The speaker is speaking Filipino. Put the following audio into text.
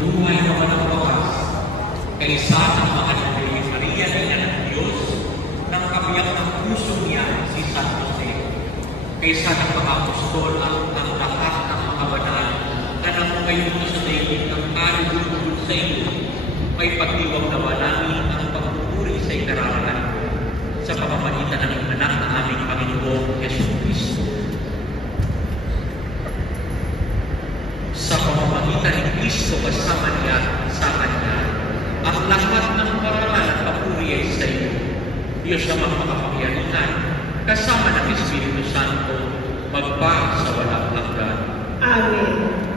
buhay na walang wakas, kaysa ng mga ni Maria na ng Diyos, nang kabiyak ng puso niya si San Jose, kaysa ng mga apostol at ng lahat ng mga banal na nangungayon sa daigdig ng karugod sa iyo, may pagdiwang nawa namin ang pagpupuri sa ikararangan ko sa pamamagitan ng anak na aming Panginoong Yesu Cristo. Sa pamamagitan ni Cristo kasama niya sa Kanya, ang lahat ng parangal at papuri ay sa iyo, Diyos na mapakapangyarihan, kasama ng Espiritu Santo, magpa sa walang hanggan. Amen.